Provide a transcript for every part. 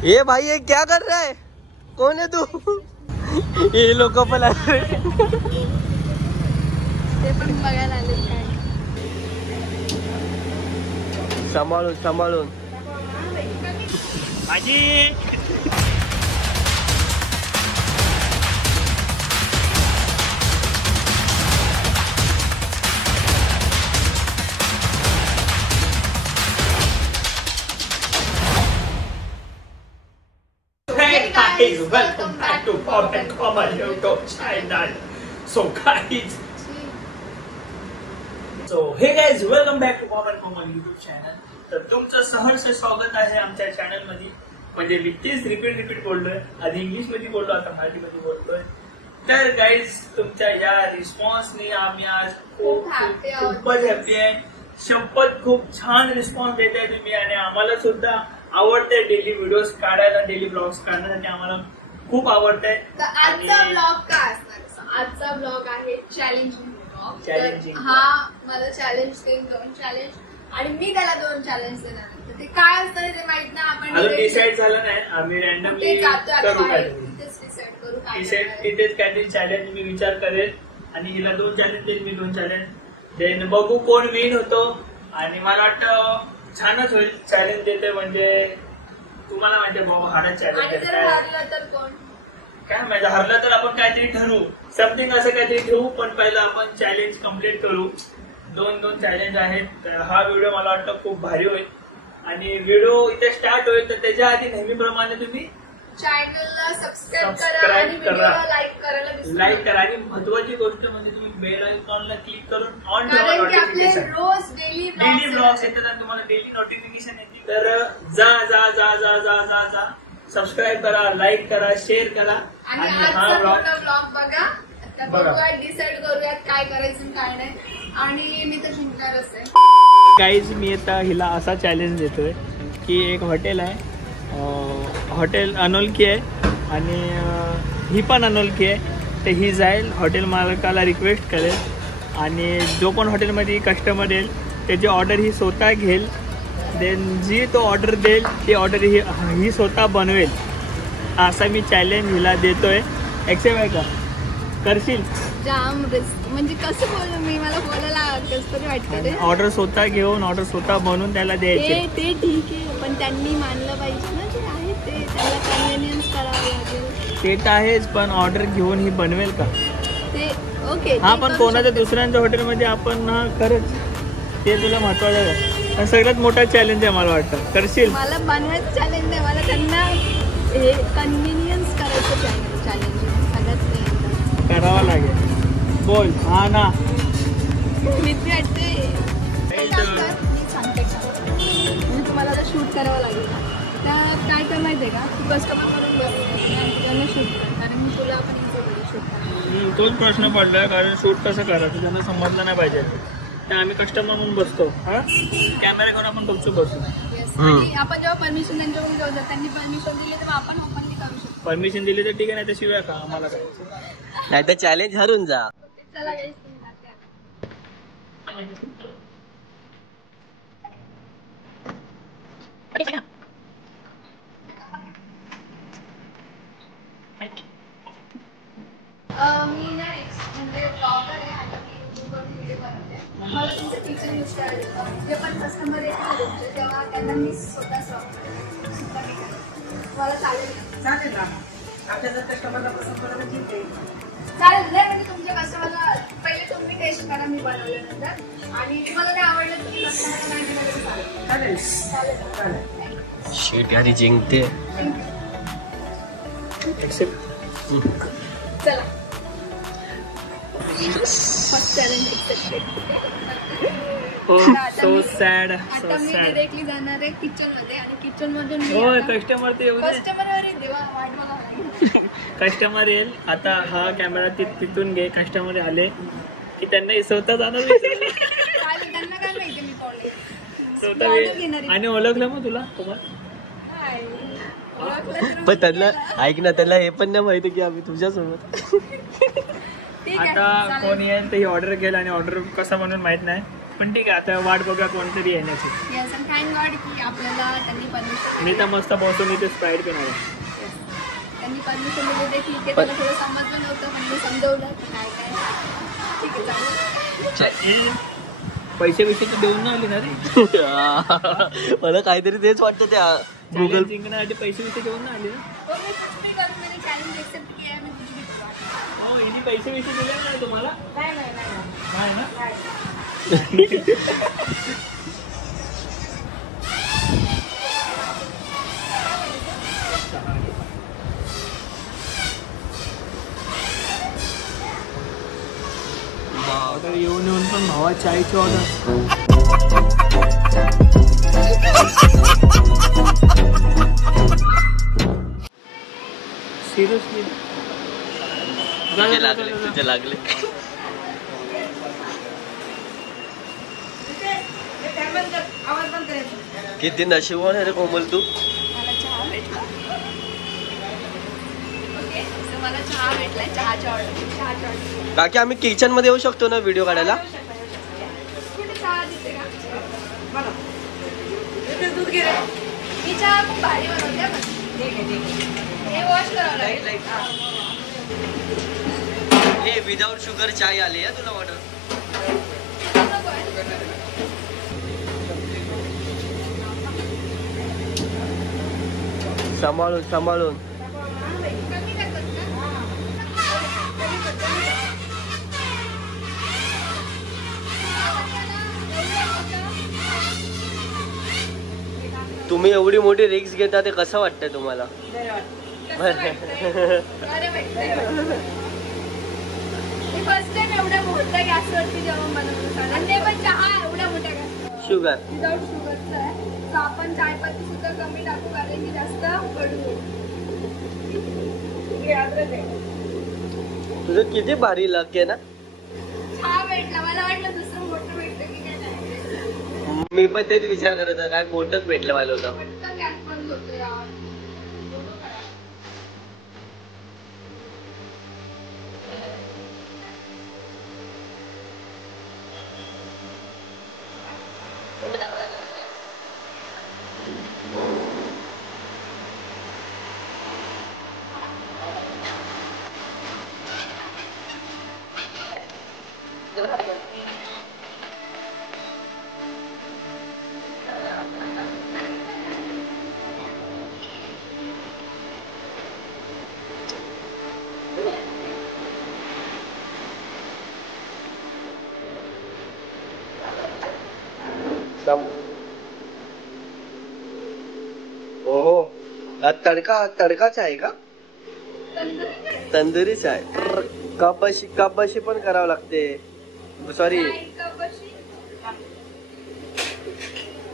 ये भाई ये क्या कर रहा है? कौन है तू? ये लोक पण आले ते पण बघायला आले काय. सांभाळून सांभाळून. आजी guys, welcome back to Pop and Common YouTube channel. So guys, hey guys, welcome back to Pop and Common YouTube channel. तर तुमचं सहर्ष स्वागत आहे आमच्या चॅनल मध्ये. म्हणजे मी तेच रिपीट बोललोय. आधी इंग्लिश मध्ये बोललो, आता मराठी मध्ये बोलतोय. तर गाईज, तुमच्या या रिस्पॉन्सने आम्ही आज खूपच हॅपी आहे. शपथ खूप छान रिस्पॉन्स देत आहे तुम्ही, आणि आम्हाला सुद्धा आवडतंय डेली व्हिडिओज काढायला, डेली ब्लॉग्स काढण्यासाठी आम्हाला खूप आवडतंय. आजचा ब्लॉग काय असणार? आजचा ब्लॉग आहे चॅलेंजिंग ब्लॉग. चॅलेंजिंग. हा मला चॅलेंज देईन, 2 चॅलेंज, आणि मी त्याला 2 चॅलेंज देणार. ते काय असतं ते माहित नाही. आपण डिसाईड झालं नाही, आम्ही रॅन्डमली करू काहीतरी. तिथेच काहीतरी चॅलेंज मी विचार करेल, आणि हिला 2 चॅलेंज देईन, मी 2 चॅलेंज देईन. बघू कोण विन होतो. आणि मला वाटतं छानच होईल. चॅलेंज देते म्हणजे तुम्हाला माहिती आहे बाबा, हार्ड चॅलेंज काय माहिती. हरलं तर आपण काहीतरी ठरवू, समथिंग असं काहीतरी ठेवू. पण पहिलं आपण चॅलेंज कम्प्लीट करू. 2 चॅलेंज आहेत. तर हा व्हिडिओ मला वाटतं खूप भारी होईल. आणि व्हिडिओ इथे स्टार्ट होईल, तर त्याच्या आधी नेहमीप्रमाणे तुम्ही चॅनलला सबस्क्राईब करा आणि व्हिडिओला लाईक करा. आणि महत्वाची गोष्ट म्हणजे तुम्ही बेल आयकॉनला क्लिक करून ऑन ठेवा कारण की आपले नोटिफिकेशन. रोज डेली ब्लॉग्स येतात आणि तुम्हाला डेली नोटिफिकेशन येते. तर जा जा जा जा जा जा जा सबस्क्राईब करा, लाईक करा, शेअर करा. आणि आजचा ब्लॉग बघा. आता बघूया, डिसाईड करूयात काय करायचं आणि काय नाही. आणि मी तर जिंकणारच आहे. गाईज, मी आता हिला असा चॅलेंज देतोय की एक हॉटेल आहे, हॉटेल अनोळखी आहे, आणि ही पण अनोळखी आहे. तर ही जाईल हॉटेल मालकाला रिक्वेस्ट करेल, आणि जो पण हॉटेलमध्ये कस्टमर येईल त्याची ऑर्डर ही स्वतः घेईल. देन जी तो ऑर्डर देईल ती ऑर्डर ही स्वतः बनवेल. असा मी चॅलेंज हिला देतोय. ॲक्सेप्ट आहे का? करशील? जाम रिस्क म्हणजे कसं बोलू मी, मला बोलायला कसं तरी वाटतं ते. ऑर्डर स्वतः घेऊन, ऑर्डर स्वतः बनवून त्याला द्यायचे. ते ठीक आहे, पण त्यांनी मानलं पाहिजे ना जे आहे ते. त्याला कन्व्हिनियन्स करावं लागेल. ते तर आहेच, पण ऑर्डर घेऊन ही बनवेल का? ते ओके. हा, पण कोणाच्या दुसऱ्यांच्या हॉटेलमध्ये आपण हा खरंच, ते तुला महत्वाचं आहे. पण सगळ्यात मोठा चॅलेंज आहे मला वाटतं. करशील? मला बनवायचं चॅलेंज आहे. मला त्यांना हे कन्व्हिनियन्स करायचं चॅलेंज सगळ्यात करावं लागेल. बोल. हा ना. मी वाटते मी सांगते का, म्हणजे तुम्हाला आता शूट करावं लागेल ना. तर काय तर माहिती आहे का, तू कस्टमर करून त्यांना शूट कर, कारण मी तुला आपण शूट करा. तोच प्रश्न पडलाय, कारण शूट कसं करायचं त्यांना समजलं नाही पाहिजे. तर आम्ही कस्टमर म्हणून बसतो, हा कॅमेरा घेऊन आपण बघतो बसतो. आणि आपण जेव्हा परमिशन त्यांच्याकडून घेऊ, जर त्यांनी परमिशन दिली तेव्हा आपण ओपनली करू शकतो. परमिशन दिली तर ठीक आहे, नाही तर शिवाय का आम्हाला काय. नाही तर चॅलेंज हरून जा. चला guys, तुम्ही जाते. मी ना म्हणजे ब्लॉगर आहे, आता मी युट्यूबवर व्हिडिओ बनवते. मला तुमचं किचन यूज करायचं. जे पण कस्टमर येतात तुमचे, तेव्हा त्यांना मी स्वतः सर्व करेन. मला चालेल ना. आपल्या जर कस्टमरला पसंत पडलं ठीक आहे. चालेल नाही, म्हणजे तुमच्या कस्टमरला पहिले तुम्ही टेस्ट करा मी बनवल्यानंतर, आणि तुम्हाला नाही आवडलं तुम्ही कस्टमरला नाही दिलं तरी चालेल. चालेल. शेट यारी जिंकते. चला, first challenge accepted. So sad. आता मी डायरेक्टली जाणार आहे किचन मध्ये, आणि किचन मधून कस्टमर ते येऊ दे. कस्टमर देवा वाट बघा. कस्टमर येईल आता. हा कॅमेरा तिथून घे. कस्टमर आले की त्यांना स्वतः जाणार. चालेल, त्यांना काय माहिती मी कॉल स्वतः. आणि ओळखलं मग तुला? पण त्यांना ऐक ना, त्यांना हे पण नाही माहिती की आम्ही तुझ्यासोबत. आता कोण येईल तर ही ऑर्डर घेईल, आणि ऑर्डर कसा म्हणून माहित नाही. पण ठीक आहे, आता वाट बघा कोणतरी येण्याची. येस अँड थँक गॉड की आपल्याला त्यांनी परमिशन मी तर मस्त बसून इथे स्प्राईट पिणार आहे. त्यांनी परमिशन दिली ते ठीक आहे. त्याला थोडं समजलं नव्हतं पण मी समजवलं की काय काय ठीक आहे चालेल. पैसे तर देऊन ना आले ना रे. मला काहीतरी तेच वाटतं त्या गुगल जिंकण्यासाठी पैसे देऊन ना आले ना. हो मी कुछ भी करूँ मैंने चॅलेंज एक्सेप्ट किया है. मी कुछ भी करूँ. हो, हिने पैसे दिले ना तुम्हाला? नाही नाही ना. नाही ऑर्डर येऊन पण भावा चायची ऑर्डर. सिरियसली तुझे लागले आवाज बंद करायचा. किती नशिबवान आहे रे कोमल तू. मला चहा भेटला. ओके सो मला चहा भेटलाय. चहाच्या ऑर्डर. बाकी आम्ही किचन मध्ये येऊ शकतो ना व्हिडिओ काढायला. कुठे चहा देते का? बघा. इथेच दूध घे रे. मी चहा खूप भारी बनवते पण ठीक आहे. हे वॉश करावं लागेल. हे विदाउट शुगर चाय आली आहे तुला ऑर्डर. नको आहे. सांभाळून सांभाळून. कमी करतात तुम्ही एवढी मोठी रिक्स घेता ते कसं वाटतंय तुम्हाला. मी फर्स्ट टाइम एवढ्या मोठ्या गॅसवरती जेव्हा बनवलं आणि ते पण चहा एवढ्या मोठ्या गॅस शुगर विदाउट शुगरचं आहे. तर आपण चायपत्ती सुद्धा कमी टाकू कारण की जास्त कडू होईल. तुझं किती भारी लक आहे ना. चहा भेटला. मला वाटलं दुसरं मोठं भेटलं की काय नाही. मी पण तेच विचार करत होता काय मोठंच भेटलं मला होतं. पटकन गॅस बंद होतो यार. ओहो तडकाच आहे का. तंदुरीच आहे. कपाशी पण करावं लागते. सॉरी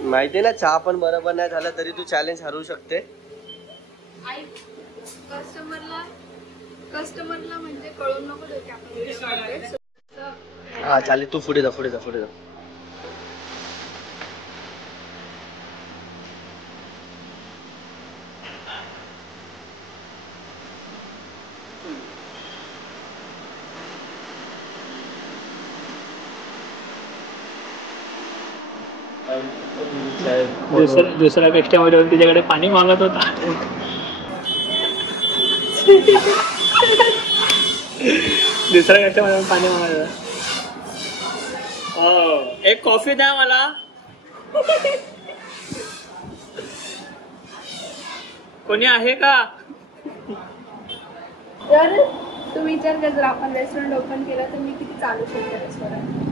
माहिती ना चहा पण बरोबर नाही झाला तरी तू चॅलेंज हरू शकते. कस्टमरला म्हणजे कळून नको देऊ की आपण. हा चालेल तू पुढे जा. दुसरा कस्टमर येऊन तिच्याकडे पाणी मागत होता. दुसरा कस्टमर येऊन पाणी मागत होता. एक कॉफी द्या मला. कोणी आहे का. तर तू विचार कर जर आपण रेस्टॉरंट ओपन केलं तर मी किती चालू शकते रेस्टॉरंट.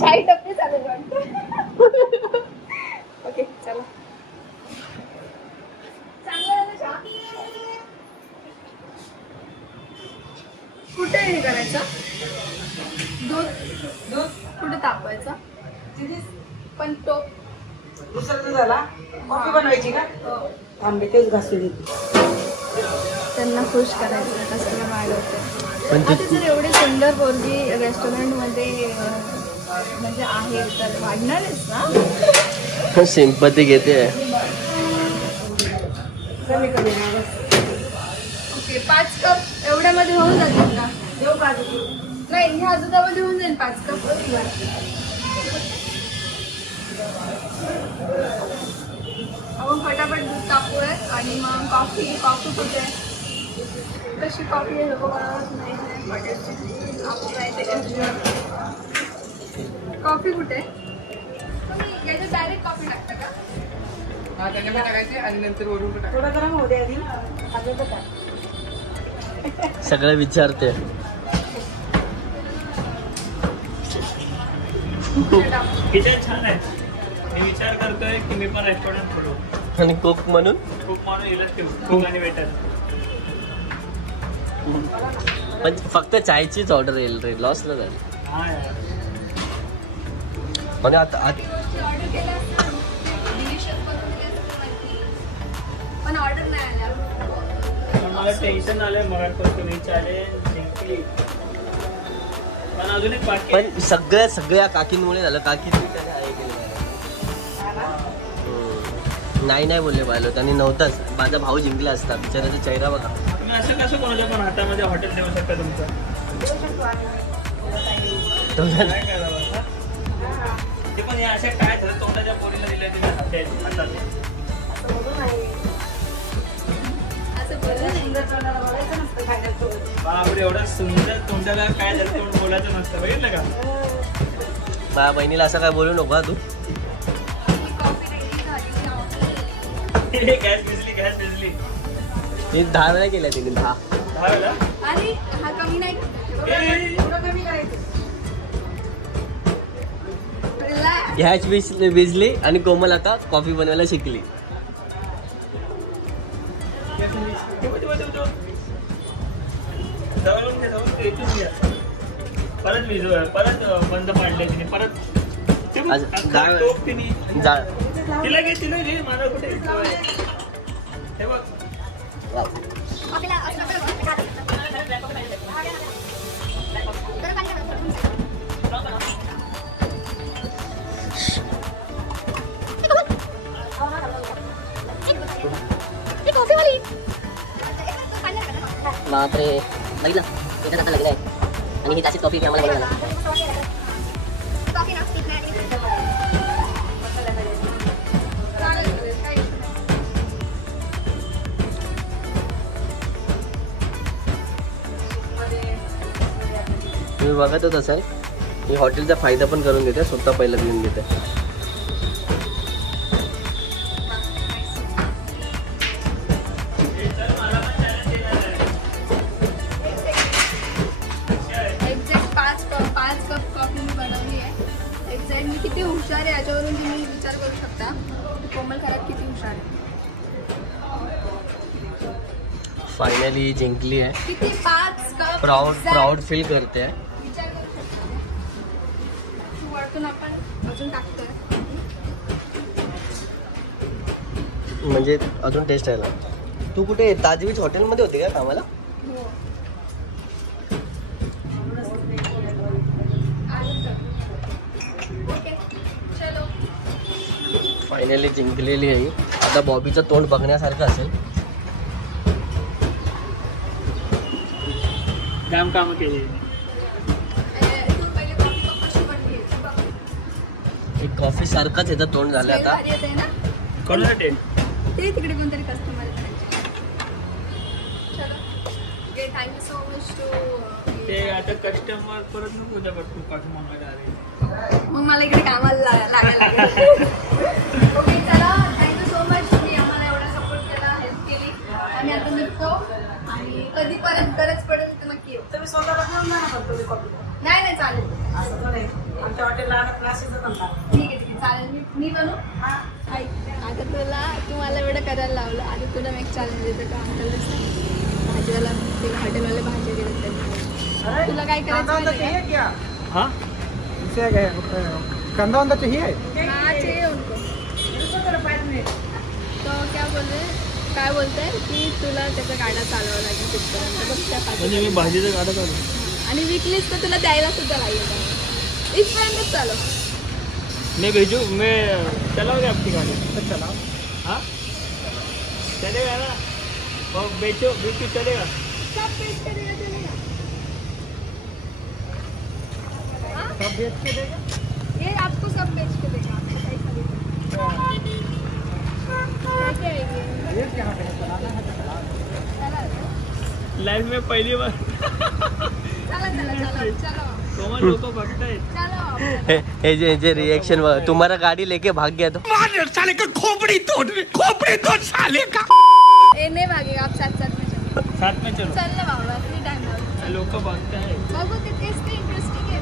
चाय टप्पे चालेल वाटतं. ओके चला. चांगलं झालं चहा. कुठे हे करायचं. दूध कुठे तापवायचं. पण तो दुसरा झाला. कॉफी बनवायची का. आंबे तेच घासून देते. त्यांना खुश करायचं कस्टमर वाढवते. आता जर एवढे सुंदर पोरगी रेस्टॉरंटमध्ये म्हणजे आहे तर वाढणारच ना. सिंपती घेते. ओके 5 कप एवढ्यामध्ये होऊन जातील का. देऊ का. नाही ह्या दुधामध्ये होऊन जाईल 5 कप. आपण फटाफट दूध तापवूया आणि मग कॉफी कुठे आहे? कशी कॉफी आहे लोक बनवत नाही. कॉफी कुठे आहे? तुम्ही याच्यात डायरेक्ट कॉफी टाकता का? हा त्याच्यामध्ये टाकायचे आणि नंतर वरून टाकायचे. थोडं गरम होऊ दे आधी. अजून तर काय? सगळं विचारते. किचन छान आहे. मी विचार करतोय की मी पण रेस्टॉरंट खोलू आणि कोक म्हणून खूप माणूस येईल ठेवू कुक आणि वेटर. पण फक्त चायचीच ऑर्डर येईल रे, लॉस न झाली. हा यार म्हणजे आता ऑर्डर केलं डिलिशियस बनवून दिलं पण ऑर्डर नाही आला. पण मला टेन्शन आलंय मग तुम्ही चॅलेंज जिंकली पण अजून एक बाकी आहे. पण सगळ्या काकींमुळे झालं. काकी त्याने आहे केलं नाही बोलले पाहिलं, त्यांनी नव्हताच. माझा भाऊ जिंकला असता. बिचाराचा चेहरा बघा. तुम्ही असं कसं कोणाच्या पण हातामध्ये हॉटेल देऊ शकता तुमचं? काय करावं आता? ते पण हे अशा काय झालं तोंडाच्या पोरीला दिल्या तुम्ही हातात. असं बोललं नाही. बापरे एवढं सुंदर तोंडाला काय झालं तोंड बोलायचं नसतं बघितलं का? माझ्या बहिणीला असं काय बोलू नको हा तू. कॉफी रेडी झाली. गॅस भिजली मी 10 वेळा केल्या तिने 10. 10 वेळा? आणि हा कमी नाही करत. थोडं कमी करायचं. Relax. गॅस भिजली आणि कोमल आता कॉफी बनवायला शिकली. परत परत बंद पाडले तिने परत आज 10 वेळा तिला घे माझा कुठे हे बघ. बापरे बघितलं एकच आता लागलं आहे आणि ही ताशीच कॉफी आम्हाला बनवायला. तुम्ही बघतच असाल मी हॉटेलचा फायदा पण करून घेते. स्वतः पहिला घेऊन घेते. मी किती हुशार आहे याच्यावरून तुम्ही विचार करू शकता कोमल खरात किती हुशार आहे. फायनली जिंकली आहे. किती 5 कप प्राऊड फील करते. विचार करू शकता. वरतून आपण अजून टाकतोय म्हणजे अजून टेस्ट यायला. तू कुठे ताजवीज हॉटेलमध्ये होते का कामाला? हो. फायनली जिंकलेली आहे. आता बॉबीचं तोंड बघण्यासारखं असेल. काम काम केले. एक कॉफी सारखंच याचं तोंड झालं आता. कोणासाठी ते तिकडे कोणतरी customer thank you so much to. ते आता कस्टमर परत नको उद्या करतो काढून मागायला आले. मग मला इकडे कामाला लागायला लागेल. ओके चला थँक्यू सो मच. तुम्ही आम्हाला एवढा सपोर्ट केला हेल्प केली. आम्ही आता निघतो आणि कधी परत गरज पडेल तर नक्की येऊ. तुम्ही स्वतः बनवून नाही ना तुम्ही कॉफी. नाही चालेल. असं तर नाही. आमच्या हॉटेलला क्लासेस म्हणतात. ठीक आहे चालेल. मी बनू. ऐक आता तू मला एवढं करायला लावलं. आता तुला मी एक चॅलेंज देते का अंकलला भाजीवाला ते हॉटेलवाले भाजी देत तुला काय करायचं क्या हाँ इसे गए कंदा वंदा चाहिए चाहिए उनको. तो क्या काय बोलते की तुला त्याचा गाडा चालवावा लागेल तिथपर्यंत बघ त्या म्हणजे मी भाजीचं गाडं चालू आणि विकलीस तर तुला द्यायला सुद्धा लागेल. इथपर्यंतच चालव. मैं चलाओगे आपकी गाड़ी? चलाओ. हाँ चलेगा ना. और बेचो चलेगा. सब पेश करेगा चलेगा. सब बेच के देगा। ये आपको सब बेच के देगा, आपको क्या खरीदना क्या है ये? ये क्या है, चलाना है तो चला। चला लाईफ में पहिली बार चला चला चला चलो कोमल लोक बघतायत. चलो हे रिएक्शन तुम्हारा गाड़ी लेके भाग गया तो साले का खोपड़ी तोड़ साले का। ये नहीं भागेगा, आप साथ साथ में चलो. साथ में चलो. चल ना बाबा, इतनी टाइम लगा. लोक बघतायत. बघू ते तेच ते इंटरेस्टिंग है.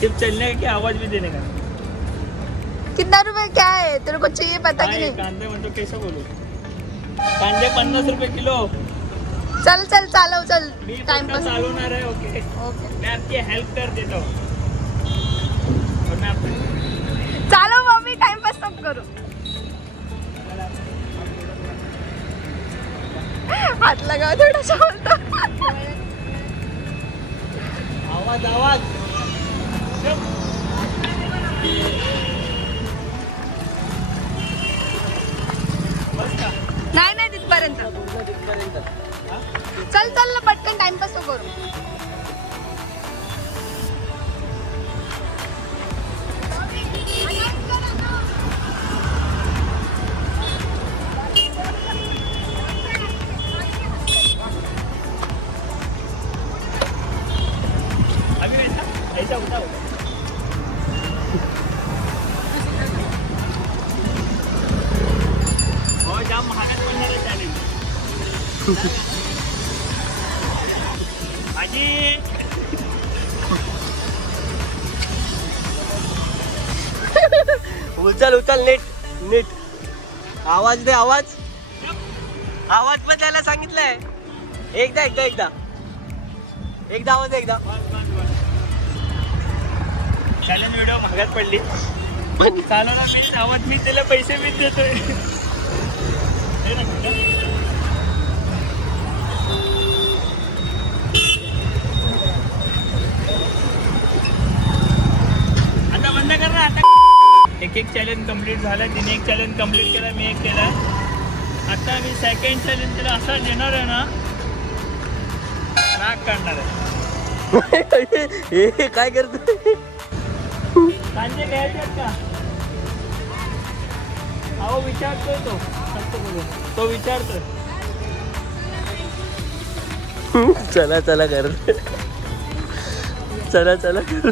सिर्फ चलने की आवाज भी देने का. कितना रुपए क्या है तेरे को चाहिए पता कि काय नहीं? कांदे म्हणतो कैसे बोलू. कांदे 50 रुपये किलो. चल चल चालव चल. मी टाइम फक्त पास. चालवणार आहे. ओके ओके मैं आपकी हेल्प कर देता हूँ. और मैं आपको चालो मम्मी, टाइम पास सब करो. हात लगाओ थोडासा बोलतो. आवाज आवाज. बस का. नाही नाही तिथपर्यंत. चल चल ना पटकन, टाइमपास तो करू. अभी ऐसा होता होगा. हो जाम महागात पडणार आहे चॅलेंज. आजी उचल उचल नीट नीट. आवाज दे आवाज. आवाज पण द्यायला सांगितलंय. एकदा एकदा एकदा एकदा आवाज दे, एकदा. चॅलेंज व्हिडिओ भागात पडली. चालवला मीच, आवाज मीच दिला, पैसे मीच देतोय. हे ना कुठं? आता बंद कर ना. आता एक एक चॅलेंज कम्प्लीट झालं. तिने एक चॅलेंज कम्प्लीट केला, मी एक केला. आता मी सेकंड चॅलेंज तिला असा देणार आहे ना, राग काढणार आहे. हे काय करतोय? कांदे घ्यायचे आहेत का? अहो विचारतोय तो. फक्त बोलू. तो विचारतोय. चला चला कर. चला चला कर.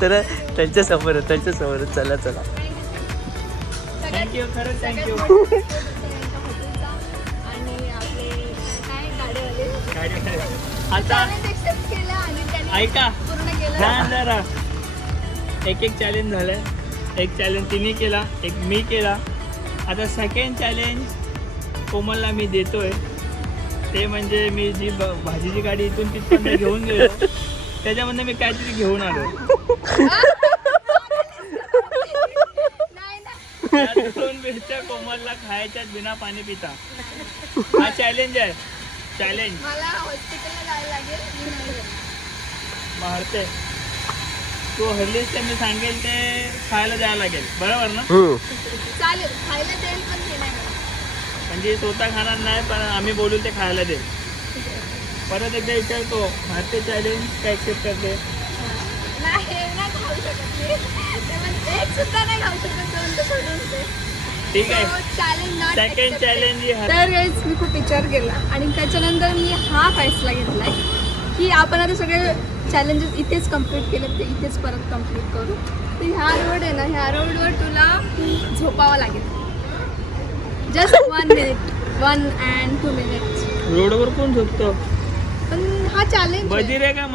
चला त्यांच्या समोर चला चला. थँक्यू, खरंच थँक्यू. आणि आपले काय गाडीवाले गाडी आता चॅलेंज एक्सेप्ट केलं आणि त्यांनी ऐका पूर्ण केलं. ध्यान जरा. एक एक चॅलेंज झालंय. एक चॅलेंज तिने केला, एक मी केला. आता सेकंड चॅलेंज कोमलला मी देतोय. ते म्हणजे मी जी भाजीची गाडी इथून तिथपर्यंत घेऊन गेलो, त्याच्यामध्ये मी काहीतरी घेऊन आलो. नाही ना. त्या 2 मिरच्या कोमलला खायच्यात बिना पाणी पिता. हा चॅलेंज आहे. चॅलेंज मला हॉस्पिटलला जायला लागेल. मी नाही जाणार. मारते. तू हरलीस तर मी सांगेल ते खायला द्यायला लागेल. बरोबर ना? चालेल, खायला देईल पण ते नाही मला. म्हणजे स्वतः खाणार नाही, पण आम्ही बोलू ते खायला दे. परत एकदा विचारतो, भारतीय चॅलेंज काय ऍक्सेप्ट करते? नाही नाही खाऊ शकत मी. ते म्हणजे एक सुद्धा नाही खाऊ शकत. दोन तर सोडून ते. ठीक आहे. चॅलेंज नॉट सेकंड चॅलेंज ही तर गाईज मी खूप विचार केला आणि त्याच्यानंतर मी हा फैसला घेतलाय की आपण आता सगळे चॅलेंजेस इथेच कम्प्लीट केले, ते इथेच परत कम्प्लीट करू. तर ह्या रोड आहे ना, ह्या रोडवर तुला झोपावं लागेल. Just 1 minute, 1 and 2 minutes. रोडवर कोण झोपतो? पण हा चॅलेंज बधीर आहे का?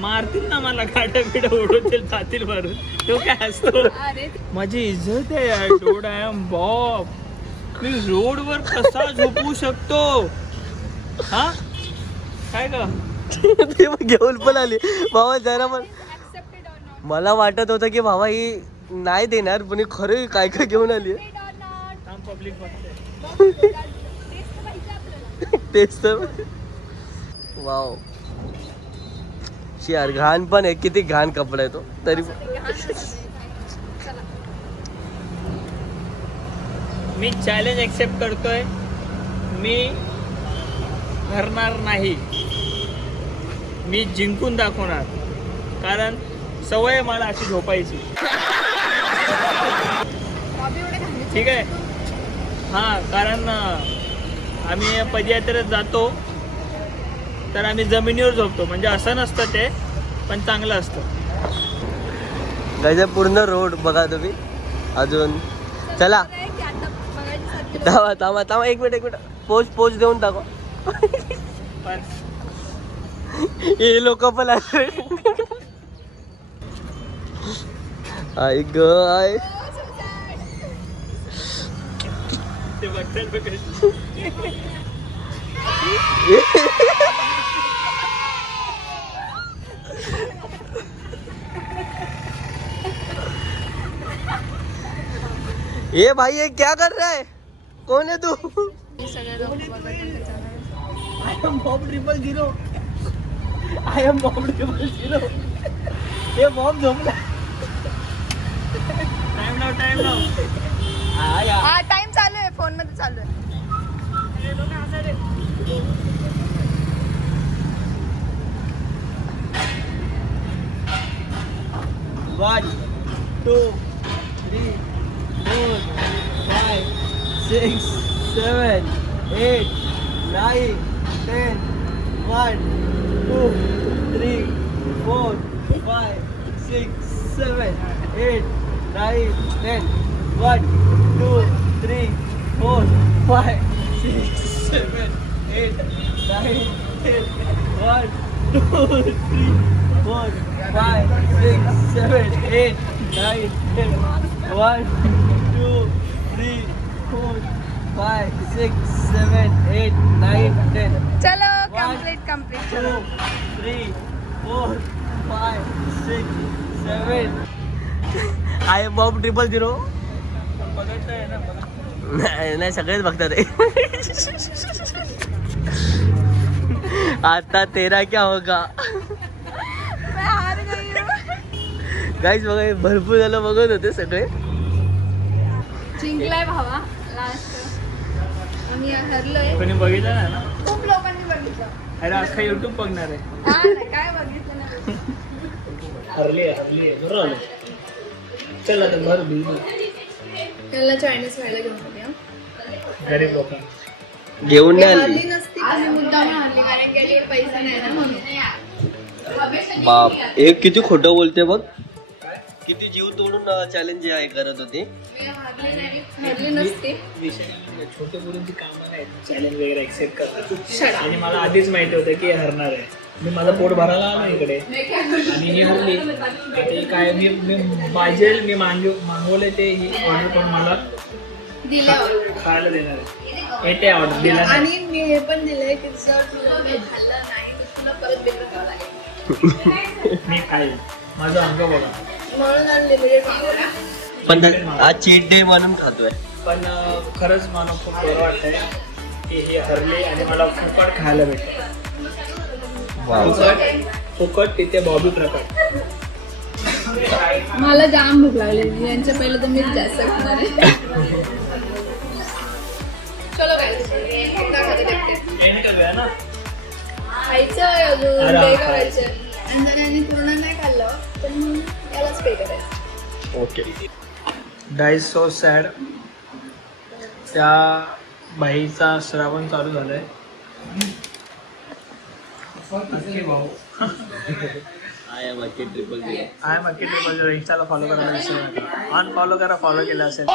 मारतील ना मला. काट्या पिढ्या ओढवतील, जातील मारून. तो काय असतो? अरे माझी इज्जत आहे यार. रोड आहे बॉब. मी रोडवर कसा झोपू शकतो? हा काय का? ते घेऊन पण आली भावा. जरा पण accepted or not? मला वाटत होतं की भावा ही नाही देणार, पण ही खरं काय काय घेऊन आली. Accepted or not? थांब, पब्लिक बघते. बघू, taste तर पाहिजे आपल्याला. तेच तर. वाव. यार घाण पण आहे. किती घाण कपडा आहे तो तरी पण. चला. मी चॅलेंज ऍक्सेप्ट करतोय. मी भरणार नाही. मी जिंकून दाखवणार. कारण सवय आहे मला अशी झोपायची. ठीक आहे. हा, कारण आम्ही पदयात्रेत जातो तर आम्ही जमिनीवर झोपतो. म्हणजे असं नसतं ते, पण चांगलं असतं. गाईज पूर्ण रोड बघा तुम्ही. अजून चला थांबा थांबा थांबा, एक मिनिट पोच देऊन टाका. पण हे लोक पण आहे. ऐक आय ते बघतात बघ. ये भाई ये क्या कर रहा है? कौन है तू? I am Bob 000. I am Bob 000. ये बॉम्ब झोपला. टाइम लाव. हा टाइम चालू आहे, फोन मध्ये चालू आहे. 1 2 3 4 5 6 7 8 9 10 1 2 3 4 5 6 7 8 9 10 1 2 3 4 5 6 7 8 9 10 1 2 3 4 5 6 7 8 9 10 1 2 3 4 5 6 7 8 9 10 चलो One, complete 2 3 4 5 6 7 I am Bob 000. नाही सगळेच बघतात. आता तेरा क्या होगा. गाईज बघा भरपूर झालं बघत होते सगळे. जिंकलाय भावा लास्ट. आम्ही हरलोय. कोणी बघितलं नाही ना. खूप लोकांनी बघितलं. अरे अख्खा युट्यूब बघणार आहे. हा ना, काय बघितलं ना. हरली बरोबर आलं. चल आता भर बी त्याला चायनीज खायला घेऊन होते. गरीब लोक घेऊन नाही आली. हरली नसती आणि मुद्दाम हरली, कारण की पैसा नाही ना म्हणून. बाप एक किती खोटं बोलते बघ. किती जीव तोडून चॅलेंज करत होती. हरली नसती. छोटे मुलींची कामं नाहीत चॅलेंज वगैरे एक्सेप्ट करतात. आणि मला आधीच माहिती होतं की हरणार आहे. मी माझं पोट भरायला आलो इकडे आणि ही हरली. ते काय मी पाहिजे मी मागवले ते ही ऑर्डर करून मला दिलं खायला देणार आहे. हे ते ऑर्डर दिलं नाही. आणि मी हे पण दिलंय की जर तुला खाल्लं नाही तर तुला परत वेगळं करावं लागेल. मी खाईल. माझं अंग बघा. म्हणून अनलिमिटेड मागवला. पण आज चीट डे म्हणून खातोय. पण खरंच मला खूप बरं वाटतंय की हे हरले आणि मला फुकट खायला भेटलं. फुकट तिथे बॉबी प्रकट. मला जाम भूक लागली. यांच्या पहिलं तर मीच जास्त खाणार आहे. चलो एंड करूया ना. खायचं अजून पे करायचं. आणि जर यांनी पूर्ण नाही खाल्लं तर मग यालाच पे करायचं. ओके. Guys so sad. त्या बाईचा श्रावण चालू झालाय. भाऊ आय एम अक्की ट्रिपल 0 इंस्टाला फॉलो करायला विसरू नका. अनफॉलो करा, फॉलो केला असेल.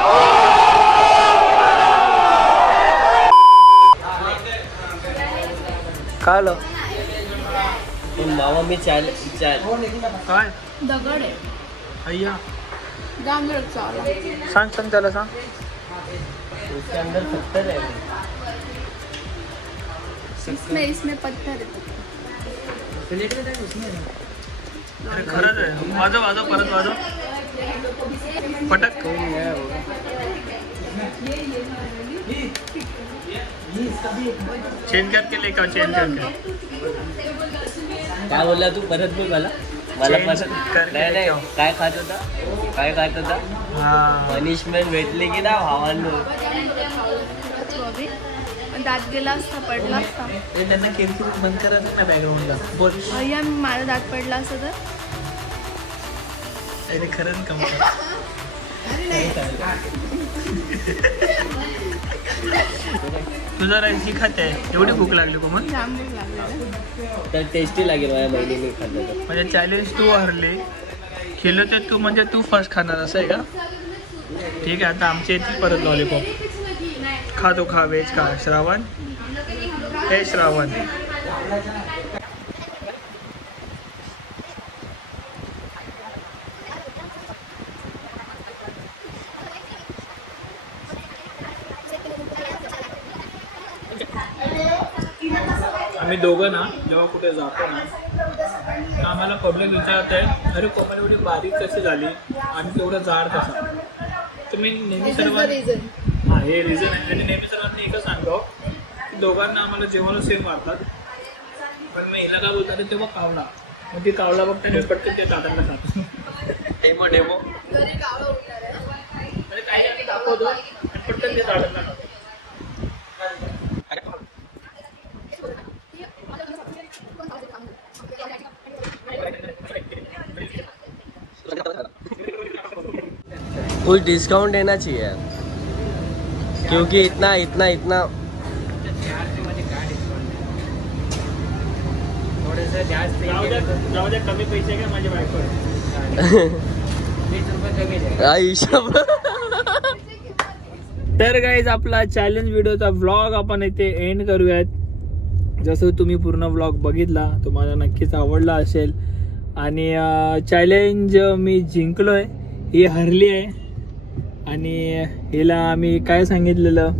काय आलं मामा मी काय दगड आहे. अय्या जाम रडचा आला. सांग त्याला सांग. उसके अंदर पत्थर है. इसमें पत्थर आहे. अरे खरंच आहे. वाजव परत वाजव. पटक. चेंज करके लेकर चेंज करके. काय बोलला तू परत बोल मला. मला नाही काय खात होता. हा पनिशमेंट भेटली की ना भावांनो. दात गेला असता, पडला असता. त्यांना किरकिर बंद करायचं ना बॅकग्राऊंडला. बोल. माझा दात पडला असता तर अरे खरंच कमवत. तुझा राईस ही खाते एवढी भूक लागली कोमल. जाम भूक लागली. तर टेस्टी लागेल माझ्या बहिणीने खाल्लं तर. म्हणजे चॅलेंज तू हरले केलं ते तू म्हणजे तू फर्स्ट खाणार असं आहे का. ठीक आहे आता आमच्या इथे परत लॉलीपॉप खा. तो खा व्हेज खा. श्रावण हे श्रावण आम्ही दोघं ना जेव्हा कुठे जातो ना आम्हाला पब्लिक विचारत आहे अरे कोमल एवढी बारीक कशी झाली आणि तेवढं जाड कसा. तर मी नेहमी सर्वांना हे रिझन आहे आणि नेहमी सर्वांना एकच सांगतो की दोघांना आम्हाला जेवण सेम वाटतात. पण मी हिला काय बोलतात तेव्हा कावळा मग ती कावळा बघताना पटकन ते दादांना खातो. डेमो डेमो म्हणजे काही दाखवतो आणि पटकन ते दादांना खातो. कुछ डिस्काउंट देना चाहिए यार, क्योंकि इतना इतना इतना जाऊ द्या कमी पैसे घ्या माझ्या बायको. तर गाईज आपला चॅलेंज व्हिडिओचा व्लॉग आपण इथे एंड करूयात. जसं तुम्ही पूर्ण व्लॉग बघितला तुम्हाला नक्कीच आवडला असेल. आणि चॅलेंज मी जिंकलोय ही हरली आहे आणि हिला आम्ही काय सांगितलेलं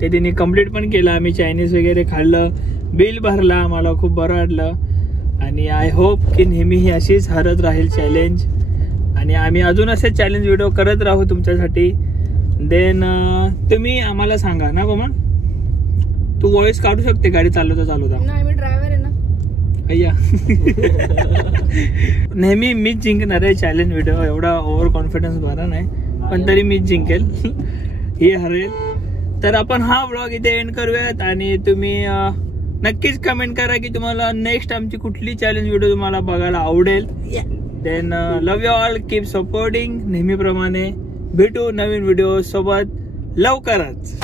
ते तिने कम्प्लीट पण केलं. आम्ही चायनीज वगैरे खाल्लं बिल भरला आम्हाला खूप बरं वाटलं आणि आय होप की नेहमी ही अशीच हरत राहील चॅलेंज आणि आम्ही अजून असे चॅलेंज व्हिडिओ करत राहू तुमच्यासाठी. देन तुम्ही आम्हाला सांगा ना कोमल तू व्हॉइस काढू शकते गाडी चालवता नाही मी ड्रायव्हर आहे ना. अय्या नेहमी मीच जिंकणार आहे चॅलेंज व्हिडिओ. एवढा ओव्हर कॉन्फिडन्स बरा नाही पण तरी मीच जिंकेल ही हरेल. तर आपण हा व्लॉग इथे एंड करूयात आणि तुम्ही नक्कीच कमेंट करा की तुम्हाला नेक्स्ट आमची कुठली चॅलेंज व्हिडिओ तुम्हाला बघायला आवडेल. Then love you all keep supporting. नेहमीप्रमाणे भेटू नवीन व्हिडिओ सोबत लवकरच.